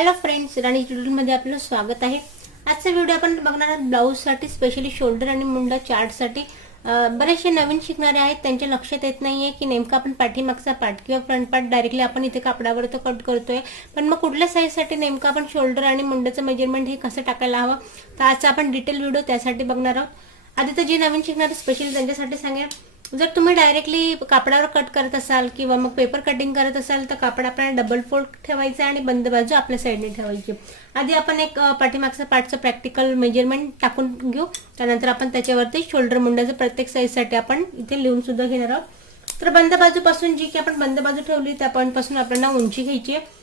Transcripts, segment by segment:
Hello friends, राणी ट्युटोरियलमध्ये आपलं स्वागत आहे। आजचा व्हिडिओ आपण बघणार आहोत ब्लाऊजसाठी, स्पेशली शोल्डर आणि मुंडा चार्टसाठी। बरेचसे नवीन शिकणारे आहेत, त्यांच्या लक्षात येत नाहीये की नेमका आपण पाठीमागचा पार्ट किंवा फ्रंट पार्ट डायरेक्टली आपण इथे कापडावर तर कट करतोय, पण मग कुठल्या साईजसाठी नेमका आपण शोल्डर आणि मुंड्याचं मेजरमेंट हे कसं टाकायला हवं, तर आजचा आपण डिटेल व्हिडिओ त्यासाठी बघणार आहोत। आधी तर जे नवीन शिकणारे स्पेशली त्यांच्यासाठी सांगेल, जर तुम्ही डायरेक्टली कापडावर कट करत असाल किंवा मग पेपर कटिंग करत असाल तर कापड आपल्याला डबल फोल्ड ठेवायचं आणि बंद बाजू आपल्या साईडने ठेवायची। आधी आपण एक पाठीमागचा पार्टचं प्रॅक्टिकल मेजरमेंट टाकून घेऊ, त्यानंतर आपण त्याच्यावरती शोल्डर मुंड्याचं प्रत्येक साईजसाठी आपण इथे लिहून सुद्धा घेणार आहोत। तर बंद बाजूपासून जी की आपण बंद बाजू ठेवली त्या पॉईंट पासून आपल्याला उंची घ्यायची आहे।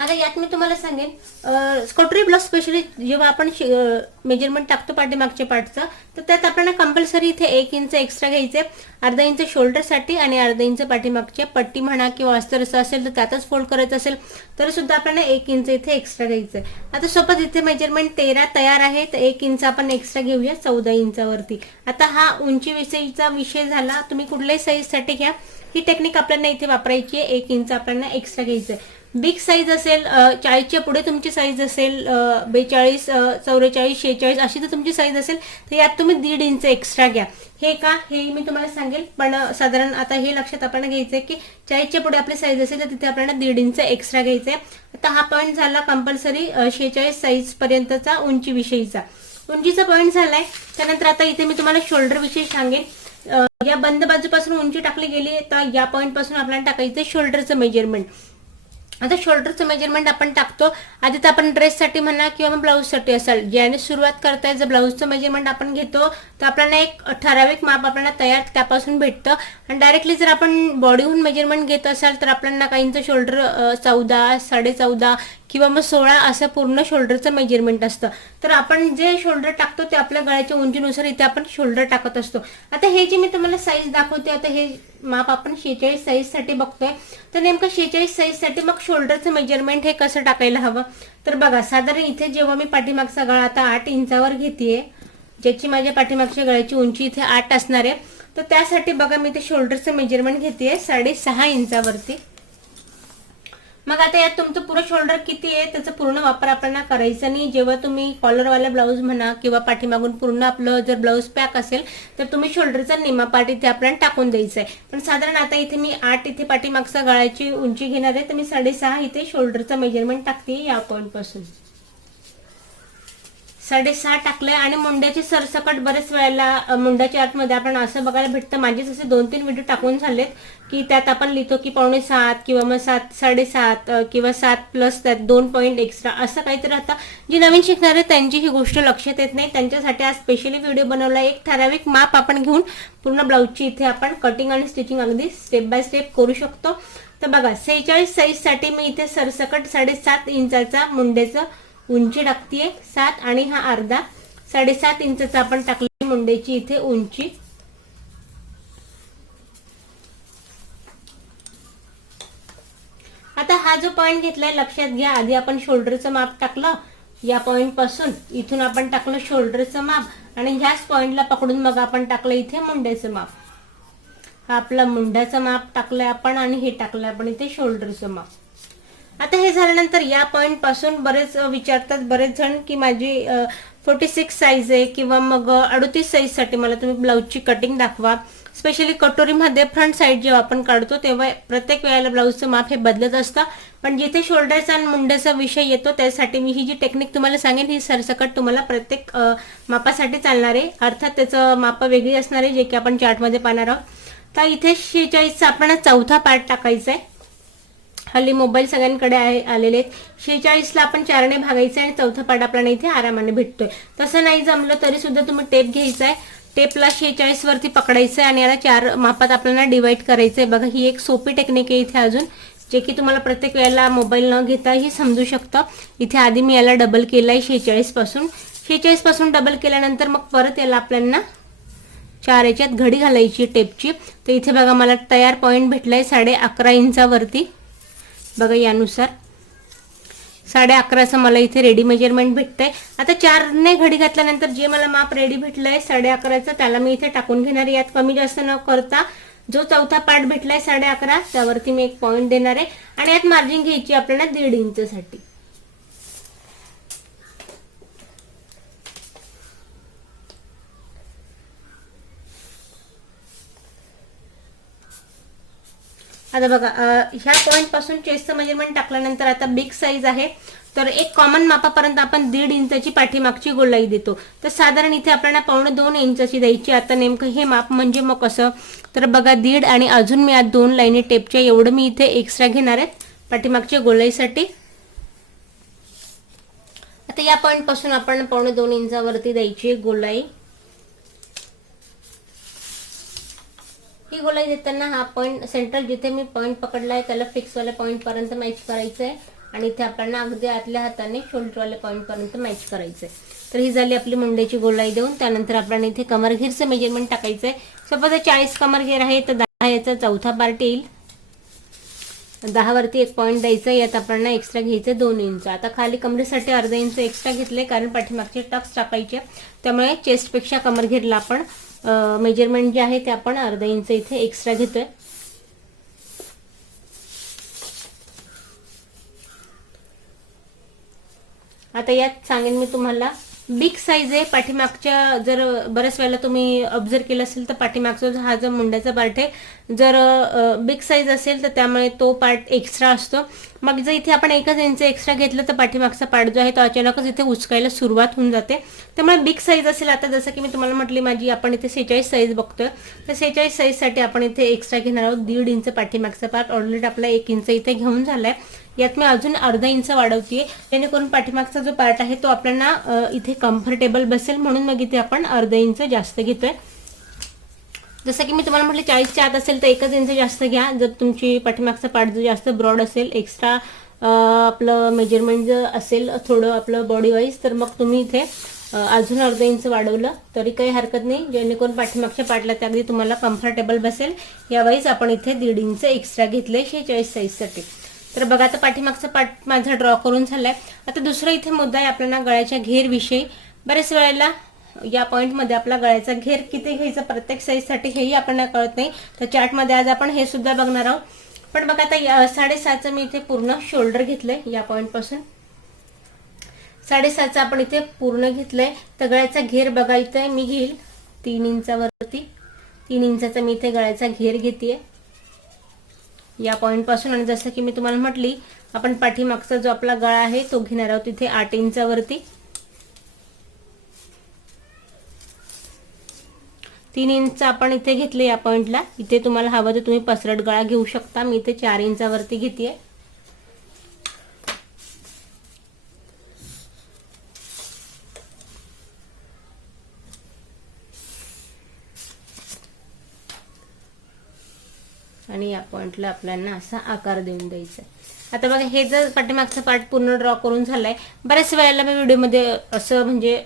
आता यात मी तुम्हाला सांगेन, कटोरी ब्लाउज स्पेशली जेव्हा आपण मेजरमेंट टाकतो पाठीमागच्या पार्टचा, तर त्यात आपल्याला कंपल्सरी इथे 1 इंच एक्स्ट्रा घ्यायचे, अर्धा इंच शोल्डरसाठी आणि अर्धा इंच पाठीमागच्या पट्टी म्हणा किंवा अस्तर असं असेल तर त्यातच फोल्ड करायचं असेल तर सुद्धा आपल्याला 1 इंच इथे एक्स्ट्रा घ्यायचं आहे। आता सपोज इथे मेजरमेंट 13 तयार आहे, तर 1 इंच आपण एक्स्ट्रा घेऊया 14 इंचावरती। आता हा उंची विषयीचा विषय झाला, तुम्ही कुठल्याही साईजसाठी घ्या, ही टेक्निक आपल्याला इथे वापरायची आहे। 1 इंच आपल्याला एक्स्ट्रा घ्यायचं आहे। बिग साईज असेल, 40च्या पुढे तुमची साईज असेल, 42, 44, 46 अशी जर तुमची साईज असेल तर यात तुम्ही 1.5 इंच एक्स्ट्रा घ्या। हे का हे मी तुम्हाला सांगेल, पण साधारण आता हे लक्षात आपल्याला घ्यायचं आहे की 40च्या पुढे आपली साईज असेल तर तिथे आपल्याला 1.5 इंच एक्स्ट्रा घ्यायचं आहे। आता हा पॉईंट झाला कंपल्सरी 46 साईज पर्यंतचा उंची विषयीचा। उंचीचा पॉईंट झालाय, त्यानंतर आता इथे मी तुम्हाला शोल्डर विषयी सांगेन। या बंद बाजूपासून उंची टाकली गेली तर या पॉईंट पासून आपल्याला टाकायचं शोल्डरचं मेजरमेंट। आता शोल्डरचं मेजरमेंट आपण टाकतो, आधी तर आपण ड्रेससाठी म्हणा किंवा ब्लाऊजसाठी असेल ज्याने सुरुवात करताय, जर ब्लाऊजचं मेजरमेंट आपण घेतो तर आपल्याला एक ठराविक माप आपल्याला तयार त्यापासून भेटतं, आणि डायरेक्टली जर आपण बॉडीहून मेजरमेंट घेत असाल तर आपल्याला काहींचं शोल्डर 14, 14.5 किंवा मग 16 असं पूर्ण शोल्डरचं मेजरमेंट असतं। तर आपण जे शोल्डर टाकतो ते आपल्या गळ्याच्या उंचीनुसार इथे आपण शोल्डर टाकत असतो। आता हे जे मी तुम्हाला साईज दाखवते, आता हे माप आपण 46 साईजसाठी बघतोय, तर नेमकं 46 साईजसाठी मग शोल्डरचं मेजरमेंट हे कसं टाकायला हवं, तर बघा साधारण इथे जेव्हा मी पाठीमागचा गळा आता 8 इंचावर घेतेय, ज्याची माझ्या पाठीमागच्या गळ्याची उंची इथे 8 असणार आहे, तर त्यासाठी बघा मी इथे शोल्डरचं मेजरमेंट घेतेय 6.5 इंचावरती। मग आता यात तुमचं पुरं शोल्डर किती आहे त्याचा पूर्ण वापर आपल्याला करायचा नाही। जेव्हा तुम्ही कॉलरवाला ब्लाऊज म्हणा किंवा पाठीमागून पूर्ण आपलं जर ब्लाऊज पॅक असेल तर तुम्ही शोल्डरचा निम्मा पार्ट इथे आपल्याला टाकून द्यायचा आहे। पण साधारण आता इथे मी 8 इथे पाठीमागचा गळ्याची उंची घेणार आहे, तर मी 6.5 इथे शोल्डरचा मेजरमेंट टाकते। या पॉईंट पासून 6.5 टाकलंय। आणि मुंड्याची सरसकट बरेच वेळेला मुंड्याच्या आतमध्ये आपण असं बघायला भेटतं, माझेच असे 2-3 व्हिडिओ टाकून झालेत की त्यात आपण लिहितो की 6.25 किंवा मग 7, 7.5 किंवा 7 प्लस त्यात 2 पॉईंट एक्स्ट्रा असं काहीतरी। आता जे नवीन शिकणार आहे त्यांची ही गोष्ट लक्षात येत नाही, त्यांच्यासाठी आज स्पेशली व्हिडिओ बनवला। एक ठराविक माप आपण घेऊन पूर्ण ब्लाऊजची इथे आपण कटिंग आणि स्टिचिंग अगदी स्टेप बाय स्टेप करू शकतो। तर बघा 46 साईजसाठी मी इथे सरसकट 7.5 इंचाचा मुंड्याचं उंची टाकतीये 7, आणि हा अर्धा 7.5 इंचचा आपण टाकली मुंड्याची इथे उंची। आता हा जो पॉईंट घेतलाय लक्षात घ्या, आधी आपण शोल्डरचं माप टाकलं या पॉईंट पासून, इथून आपण टाकलं शोल्डरचं माप, आणि ह्याच पॉईंटला पकडून मग आपण टाकलं इथे मुंड्याचं माप। हा आपला मुंड्याचं माप टाकलंय आपण, आणि हे टाकलंय आपण इथे शोल्डरचं माप। आता हे झाल्यानंतर या पॉईंट पासून बरेच विचारतात बरेच जण की माझी 46 साईज आहे किंवा मग 38 साईजसाठी मला तुम्ही ब्लाऊजची कटिंग दाखवा। स्पेशली कटोरीमध्ये फ्रंट साईड जेव्हा आपण काढतो तेव्हा प्रत्येक वेळेला ब्लाऊजचं माप हे बदलत असतं, पण जिथे शोल्डरचा आणि मुंड्याचा विषय येतो त्यासाठी मी ही जी टेक्निक तुम्हाला सांगेन ही सरसकट तुम्हाला प्रत्येक मापासाठी चालणार आहे। अर्थात त्याचं माप वेगळी असणार आहे जे की आपण चार्टमध्ये पाहणार आहोत। तर इथे 46चा आपल्याला चौथा पार्ट टाकायचा आहे। हल्ली मोबाईल सगळ्यांकडे आलेले आहेत, 46ला आपण 4ने भागायचं आणि चौथा पार्ट आपल्याला इथे आरामाने भेटतोय। तसं नाही जमलं तरी सुद्धा तुम्ही टेप घ्यायचा आहे, टेपला 46 वरती पकडायचं आहे आणि याला 4 मापात आपल्याला डिवाइड करायचं आहे। बघा ही एक सोपी टेक्निक आहे इथे अजून, जे की तुम्हाला प्रत्येक वेळेला मोबाईल न घेता ही समजू शकतं। इथे आधी मी याला डबल केलंय 46 पासून डबल केल्यानंतर मग परत याला आपल्याला 4 याच्यात घडी घालायची टेपची। तर इथे बघा मला तयार पॉईंट भेटलाय 11.5 इंचावरती। बघा यानुसार 11.5चं मला इथे रेडी मेजरमेंट भेटतंय। आता 4ने घडी घातल्यानंतर जे मला माप रेडी भेटलंय 11.5चं त्याला मी इथे टाकून घेणार। यात कमी जास्त न करता जो चौथा पार्ट भेटलाय 11.5 त्यावरती मी एक पॉईंट देणार आहे, आणि यात मार्जिन घ्यायची आपल्याला 1.5 इंचसाठी। आता बघा ह्या पॉइंट पासून चेस्टचं मेजरमेंट टाकल्यानंतर आता बिग साईज आहे, तर एक कॉमन मापापर्यंत आपण 1.5 इंचाची पाठीमागची गोलाई देतो. तर साधारण इथे आपल्याला 1.25 इंचाची द्यायची. आता नेमकं हे माप म्हणजे मग कसं, तर बघा 1.5 आणि अजून मी आज 2 लाईनी टेपच्या एवढं मी इथे एक्स्ट्रा घेणार आहे पाठीमागच्या गोलाईसाठी. आता या पॉइंट पासून आपण 1.25 इंचावरती द्यायची गोलाई. ही गोलाई देताना हा पॉइंट सेंटर जिथे मी पॉइंट पकडलाय त्याला फिक्स वाल्या पॉइंट पर्यंत मॅच करायचं आहे आणि इथे आपल्याला अगदी आतल्या हाताने शोल्डर वाल्या पॉइंट पर्यंत मॅच करायचंय. तर ही झाली आपली मुंड्याची गोलाई देऊन. त्यानंतर आपल्याला इथे कमरघेरचं मेजरमेंट टाकायचंय. सपोज 40 कमरघेर आहे तर 10 याचा चौथा पार्ट येईल. 10 वरती एक पॉइंट द्यायचा. यात आपल्याला एक्स्ट्रा घ्यायचं 2 इंच. आता खाली कमरेसाठी अर्धा इंच एक्स्ट्रा घेतले कारण पाठीमागचे टक्स टाकायचे, त्यामुळे चेस्टपेक्षा कमरघेरला आपण मेजरमेंट जे आहे ते आपण अर्धा इंच इथे एक्स्ट्रा घेतोय. आता यात सांगेन मी तुम्हाला बिग साईज आहे पाठीमागच्या. जर बऱ्याच वेळेला तुम्ही ऑब्झर्व केलं असेल तर पाठीमागचा हा जो मुंड्याचा पार्ट आहे जर बिग साईज असेल तर त्यामुळे तो पार्ट एक्स्ट्रा असतो. मग जर इथे आपण 1 इंच एक्स्ट्रा घेतलं तर पाठीमागचा पार्ट जो आहे तो अचानकच इथे उचकायला सुरुवात होऊन जाते. त्यामुळे बिग साईज असेल, आता जसं की मी तुम्हाला म्हटली माझी आपण इथे 46 साईज बघतोय, तर 46 साईजसाठी आपण इथे एक्स्ट्रा घेणार आहोत 1.5 इंच पाठीमागचा पार्ट. ऑलरेडी आपला 1 इंच इथे घेऊन झालाय. यात मी अजून अर्धा इंच वाढवतीये जेणेकरून पाठीमागचा जो पार्ट आहे तो आपल्याला इथे कम्फर्टेबल बसेल, म्हणून मग इथे आपण अर्धा इंच जास्त घेतोय. जसं की मी तुम्हाला म्हटलं 40च्या आत असेल तर 1 इंच जास्त घ्या. जर तुमची पाठीमागचा पार्ट जो जास्त ब्रॉड असेल, एक्स्ट्रा आपलं मेजरमेंट जर असेल थोडं आपलं बॉडी वाईज, तर मग तुम्ही इथे अजून अर्धा इंच वाढवलं तरी काही हरकत नाही, जेणेकरून पाठीमागच्या पार्टला त्या अगदी तुम्हाला कम्फर्टेबल बसेल. यावाईज आपण इथे 1.5 इंच एक्स्ट्रा घेतलंय 46 साईजसाठी. तर बघा आता पाठीमागचा पार्ट माझा ड्रॉ करून झालाय. आता दुसरा इथे मुद्दा आहे आपल्याला गळ्याच्या घेरविषयी. बरेच वेळेला या पॉईंटमध्ये आपला गळ्याचा घेर किती घ्यायचा प्रत्येक साईजसाठी हेही आपल्याला कळत नाही. तर चार्टमध्ये आज आपण हे सुद्धा बघणार आहोत. पण बघा आता 7.5चं मी इथे पूर्ण शोल्डर घेतलंय. या पॉईंट पासून 7.5चं आपण इथे पूर्ण घेतलंय. तर गळ्याचा घेर बघायचंय मी घेईल 3 इंचावरती. 3 इंचाचा मी इथे गळ्याचा घेर घेतेय या पॉइंट पासून. आणि जसं की मी तुम्हाला म्हटली आपण पाठीमागचा जो आपला गळा आहे तो घेणार आहोत इथे 8 इंचावरती. 3 इंच आपण इथे घेतले या पॉइंटला. इथे तुम्हाला हवं तर तुम्ही पसरट गळा घेऊ शकता. मी इथे 4 इंचावरती घेतेय. आणि या पॉइंटला आपल्याला असा आकार देऊन द्यायचा. आता बघा हे जर पाठीमागचा पार्ट पूर्ण ड्रॉ करून झालाय. बऱ्याच वेळेला मी व्हिडिओमध्ये असं म्हणजे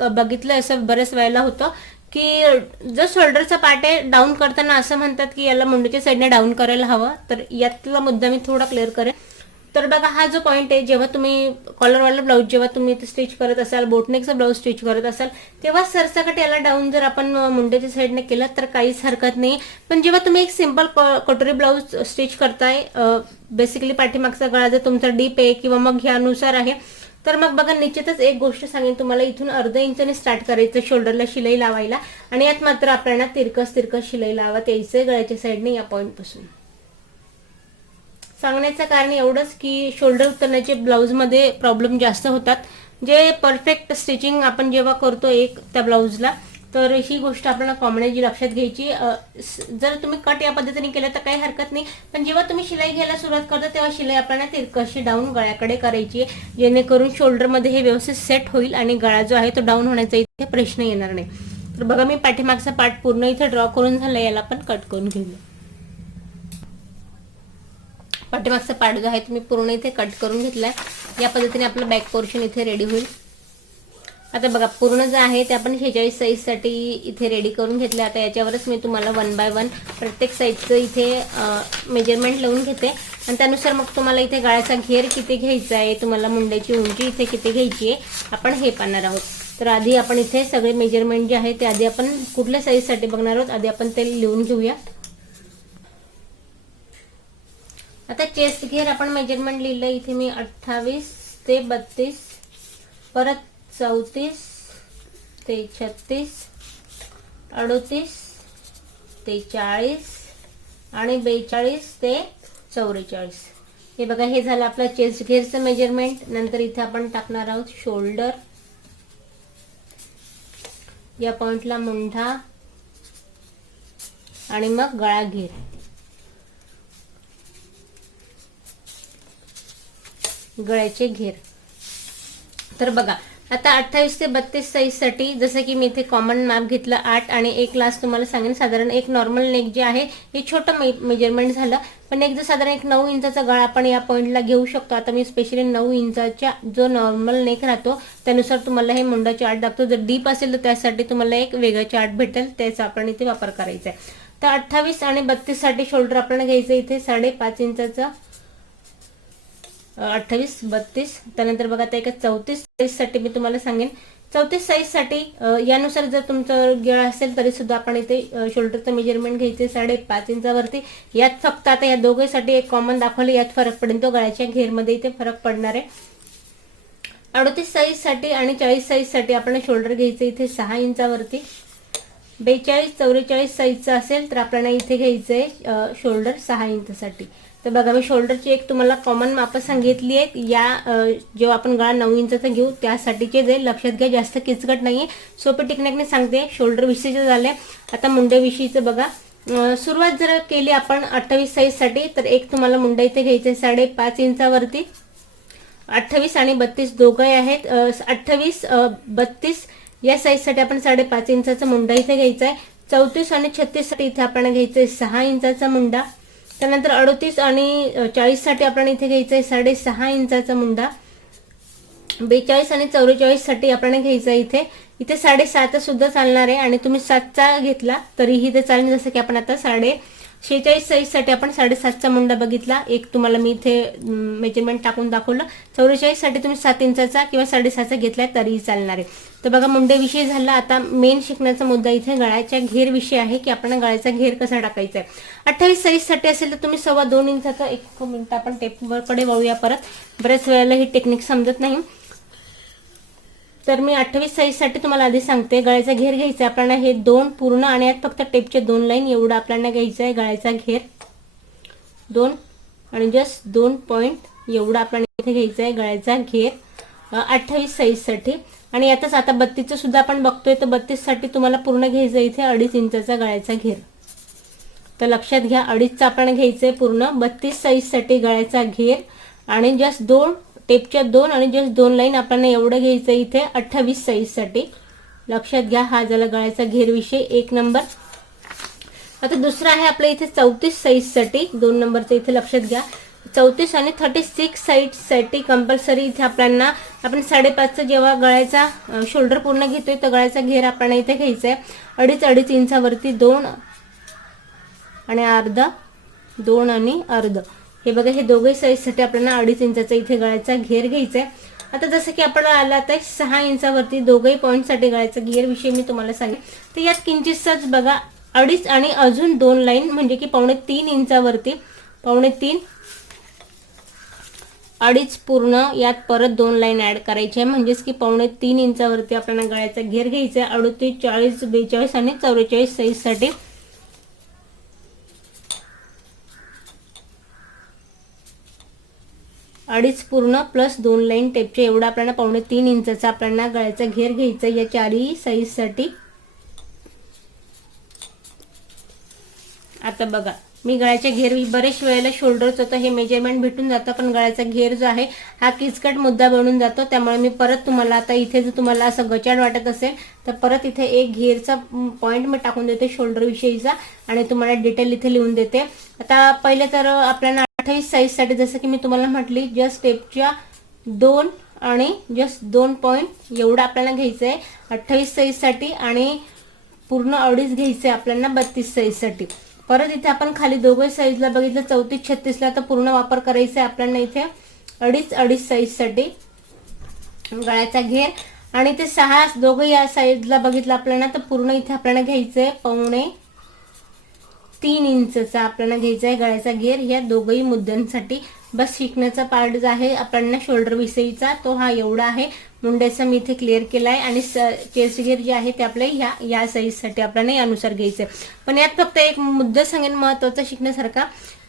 बघितलं असं बऱ्याच वेळेला होतं की जर शोल्डरचा पार्ट आहे डाऊन करताना असं म्हणतात की याला मुंडीच्या साईडने डाऊन करायला हवं. तर यातला मुद्दा मी थोडा क्लिअर करेन. तर बघा हा जो पॉईंट आहे, जेव्हा तुम्ही कॉलरवाला ब्लाऊज जेव्हा तुम्ही स्टिच करत असाल, बोटनेकचा ब्लाऊज स्टिच करत असाल, तेव्हा सरसकट याला डाऊन जर आपण मुंड्याच्या साईडने केलं तर काहीच हरकत नाही. पण जेव्हा तुम्ही एक सिंपल कटोरी ब्लाऊज स्टिच करताय, बेसिकली पाठीमागचा गळा जर तुमचा डीप आहे किंवा मग ह्यानुसार आहे, तर मग बघा निश्चितच एक गोष्ट सांगेन तुम्हाला, इथून अर्धा इंचाने स्टार्ट करायचं शोल्डरला शिलाई लावायला. आणि यात मात्र आपल्याला तिरकस शिलाई लावत यायचं गळ्याच्या साईडने या पॉईंट पासून. सांगण्याचं कारण एवढंच की शोल्डर उतरण्याचे ब्लाऊजमध्ये प्रॉब्लेम जास्त होतात. जे परफेक्ट स्टिचिंग आपण जेव्हा करतो एक त्या ब्लाऊजला, तर ही गोष्ट आपल्याला कॉमन लक्षात घ्यायची. जर तुम्ही कट या पद्धतीने केलं तर काही हरकत नाही, पण जेव्हा तुम्ही शिलाई घ्यायला सुरुवात करता तेव्हा शिलाई आपल्याला तिरकशी डाऊन गळ्याकडे करायची आहे, जेणेकरून शोल्डरमध्ये हे व्यवस्थित सेट होईल आणि गळा जो आहे तो डाऊन होण्याचा इथे प्रश्न येणार नाही. तर बघा मी पाठीमागचा पार्ट पूर्ण इथे ड्रॉ करून झाला. याला पण कट करून घेऊया. पाठीमागचा पार्ट जो आहे तुम्ही पूर्ण इथे कट करून घेतलाय. या पद्धतीने आपलं बॅक पोर्शन इथे रेडी होईल. आता बघा पूर्ण जे आहे ते आपण 46 साईजसाठी इथे रेडी करून घेतलं. आता याच्यावरच मी तुम्हाला 1 बाय 1 प्रत्येक साईजचं इथे मेजरमेंट लावून घेते आणि त्यानुसार मग तुम्हाला इथे गळ्याचा घेर किती घ्यायचा आहे, तुम्हाला मुंड्याची उंची इथे किती घ्यायची आहे, आपण हे पाहणार आहोत. तर आधी आपण इथे सगळे मेजरमेंट जे आहे ते आधी आपण कुठल्या साईजसाठी बघणार आहोत आधी आपण ते लिहून घेऊया. आता चेस्ट घेर आपण मेजरमेंट लिहिलं इथे मी 28 ते 32, परत 34 ते 36, 38 ते 40, आणि 42 ते 44. हे बघा, हे झालं आपलं चेस्ट घेरचं मेजरमेंट. नंतर इथे आपण टाकणार आहोत शोल्डर, या पॉइंटला मुंढा आणि मग गळा घेर. गळ्याचे घेर. तर बघा आता 28 ते 32 साईज साठी जसं की मी इथे कॉमन माप घेतलं 8 आणि एक लास्ट तुम्हाला सांगेन. साधारण एक नॉर्मल नेक जे आहे हे छोटं मेजरमेंट झालं, पण एक जो साधारण एक 9 इंचाचा गळा आपण या पॉइंटला घेऊ शकतो. आता मी स्पेशली 9 इंचाच्या जो नॉर्मल नेक राहतो त्यानुसार तुम्हाला हे मुंडा चार्ट दाखवतो. जर डीप असेल तर त्यासाठी तुम्हाला एक वेगळा चार्ट भेटेल, त्याचा आपण इथे वापर करायचा आहे. तर 28 आणि 32 साठी शोल्डर आपल्याला घ्यायचं इथे 5.5 इंचाचा. 28, 32. त्यानंतर बघा आता एका 34 साईज साठी मी तुम्हाला सांगेन. 34 साईज साठी यानुसार जर तुमचं गळा असेल तरी सुद्धा आपण इथे शोल्डरचं मेजरमेंट घ्यायचे 5.5 इंचावरती. यात फक्त आता या दोघेसाठी एक कॉमन दाखवले, यात फरक पडेल तो गळ्याच्या घेरमध्ये इथे फरक पडणार आहे. 38 साईज साठी आणि 40 साईज साठी आपण शोल्डर घ्यायचे इथे 6 इंचावरती. 42, 44 साईजचा असेल तर आपल्याला इथे घ्यायचंय शोल्डर 6 इंचसाठी. तर बघा मी शोल्डरची एक तुम्हाला कॉमन माप सांगितली आहे. या जेव्हा आपण गळा 9 इंचाचा घेऊ त्यासाठीचे जे लक्षात घ्या, जास्त किचकट नाहीये, सोपे टेक्निकने सांगते. शोल्डर विषयीचं झालंय. आता मुंड्याविषयीचं बघा. सुरुवात जर केली आपण 28 साईज साठी तर एक तुम्हाला मुंडा इथे घ्यायचं 5.5 इंचावरती. 28 आणि 32 दोघे आहेत. 28, 32 या साईज साठी आपण 5.5 इंचाचा मुंडा इथे घ्यायचा आहे. 34 आणि 36 साठी इथे आपण घ्यायचंय 6 इंचाचा मुंडा. त्यानंतर 38 आणि 40 साठी आपण इथे घ्यायचंय 6.5 इंचाचा मुंडा. 42 आणि 44 साठी आपण घ्यायचा इथे 7.5 सुद्धा चालणार आहे, आणि तुम्ही 7चा घेतला तरीही ते चालेल. जसं की आपण आता 46 साईज साठी आपण 7.5चा मुंडा बघितला, एक तुम्हाला मी इथे मेजरमेंट टाकून दाखवलं. 44 साठी तुम्ही 7 इंचाचा किंवा 6.5चा घेतलाय तरीही चालणार आहे. तर बघा मुंडेविषयी झाला. आता मेन शिकण्याचा मुद्दा इथे गळ्याच्या घेर विषय आहे की आपण गळ्याचा घेर कसा टाकायचा आहे. 28 साईज साठी असेल तर तुम्ही 2.25 इंचाचा. एक मिनिट आपण टेपकडे वळूया परत, बऱ्याच वेळेला ही टेक्निक समजत नाही. तर मी 28 साईज साठी तुम्हाला आधी सांगते. गळ्याचा घेर घ्यायचा आपल्याला हे 2 पूर्ण आणि यात फक्त टेपचे 2 लाईन एवढा आपल्याला घ्यायचा आहे. गळ्याचा घेर 2 आणि जस्ट 2 पॉइंट एवढा आपल्याला इथे घ्यायचा आहे गळ्याचा घेर 28 साईज साठी. आणि यातच आता 32चं सुद्धा आपण बघतोय, तर 32 साठी तुम्हाला पूर्ण घ्यायचं इथे 2.5 इंचाचा गळ्याचा घेर. तर लक्षात घ्या 2.5चा आपण घ्यायचंय पूर्ण 32 साईज साठी गळ्याचा घेर, आणि जस्ट 2 टेपच्या 2 आणि जस्ट 2 लाईन आपल्याला एवढं घ्यायचं इथे 28 साईज साठी. लक्षात घ्या, हा झाला गळ्याचा घेर विषय 1 नंबर. आता दुसरा आहे आपल्या इथे 34 साईज साठी 2 नंबरचं इथे लक्षात घ्या. 34 आणि 36 साईज साठी कंपल्सरी इथे आपल्याला आपण 5.5चा जेव्हा गळ्याचा शोल्डर पूर्ण घेतोय तर गळ्याचा घेर आपल्याला इथे घ्यायचा आहे 2.5 इंचावरती. 2 आणि अर्धा, 2 आणि अर्ध. हे बघा हे दोघे साईज साठी आपल्याला 2.5 इंचाचा इथे गळ्याचा घेर घ्यायचा आहे. आता जसं की आपण आला तर 6 इंचावरती दोघेही पॉईंट साठी गळ्याचा घेर विषयी मी तुम्हाला सांगेन. तर यात किंचितच बघा 2.5 आणि अजून 2 लाईन म्हणजे की 3.25 इंचावरती 3.25, 2.5 पूर्ण यात परत 2 लाईन ऍड करायचे आहे, म्हणजेच की 3.25 इंचावरती आपल्याला गळ्याचा घेर घ्यायचा आहे 38, 40, 42 आणि 44 साईज साठी. 2.5 पूर्ण प्लस 2 लाईन टेपचे एवढा आपल्याला 3.25 इंचाचा आपल्याला गळ्याचा घेर घ्यायचा या चारही साईज साठी. आता बघा मी गळ्याच्या घेर बरेच वेळेला शोल्डरचं तर हे मेजरमेंट भेटून जातं, पण गळ्याचा घेर जो आहे हा किचकट मुद्दा बनून जातो. त्यामुळे मी परत तुम्हाला आता इथे जर तुम्हाला असं गचाड वाटत असेल तर परत इथे एक घेरचा पॉइंट मी टाकून देते शोल्डर विषयीचा आणि तुम्हाला डिटेल इथे लिहून देते. आता पहिले तर आपल्याला 28 साईज साठी जसं की मी तुम्हाला म्हटली जस्ट स्टेपच्या 2 आणि जस्ट 2 पॉइंट एवढा आपल्याला घ्यायचं आहे 28 साईज साठी, आणि पूर्ण 2.5 घ्यायचं आहे आपल्याला 32 साईज साठी. परत इथे आपण खाली दोघे साईजला बघितलं 34, 36 ला तर पूर्ण वापर करायचा आहे आपल्याला इथे 2.5 साईज साठी गळ्याचा घेर, आणि ते 6 दोघे या साईजला बघितलं आपल्याला तर पूर्ण इथे आपल्याला घ्यायचंय 3.25 इंचचा आपल्याला घ्यायचा आहे गळ्याचा घेर या दोघही मुद्द्यांसाठी. बस शिकण्याचा पार्ट जो आहे आपल्याला शोल्डर विषयीचा तो हा एवढा आहे. मुंड्याचा मी इथे क्लिअर केला आहे आणि चेस्ट घेर जे आहे ते आपल्या या साईजसाठी आपल्याला यानुसार घ्यायचं आहे. पण यात फक्त एक मुद्दा सांगेन महत्त्वाचा शिकण्यासारखा,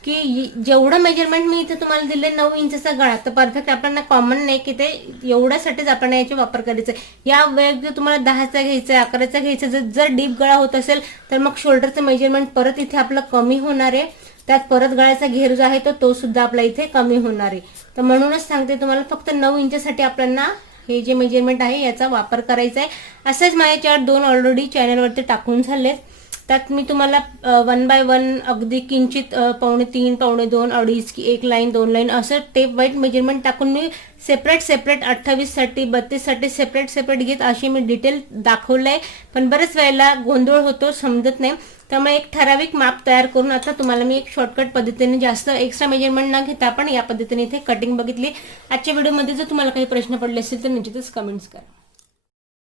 की जेवढं मेजरमेंट मी इथे तुम्हाला दिले 9 इंचचा गळा, तर परफेक्ट आपल्याला कॉमन नाही की ते एवढ्यासाठीच आपण याचा वापर करायचा आहे. या वेळेत जर तुम्हाला 10चा घ्यायचा आहे, 11चा घ्यायचा, जर डीप गळा होत असेल तर मग शोल्डरचं मेजरमेंट परत इथे आपलं कमी होणार आहे. त्यात परत गळ्याचा घेर जो आहे तो सुद्धा आपला इथे कमी होणार आहे. तर म्हणूनच सांगते तुम्हाला फक्त 9 इंचसाठी आपल्याला हे जे मेजरमेंट आहे याचा वापर करायचा आहे. असंच माझ्या 2 ऑलरेडी चॅनलवरती टाकून झालेत. त्यात मी तुम्हाला 1 बाय 1 अगदी किंचित 1.3, 1.2, 2.5, 1 लाईन 2 लाईन असं टेप वाईट मेजरमेंट टाकून मी सेपरेट 28 साठी 32 साठी सेपरेट घेत अशी मी डिटेल दाखवलंय. पण बरेच वेळेला गोंधळ होतो, समजत नाही. त्यामुळे एक ठराविक माप तयार करून आता तुम्हाला मी एक शॉर्टकट पद्धतीने जास्त एक्स्ट्रा मेजरमेंट न घेता आपण या पद्धतीने इथे कटिंग बघितली. आजच्या व्हिडिओमध्ये जर तुम्हाला काही प्रश्न पडले असेल तर निश्चितच कमेंट्स करा.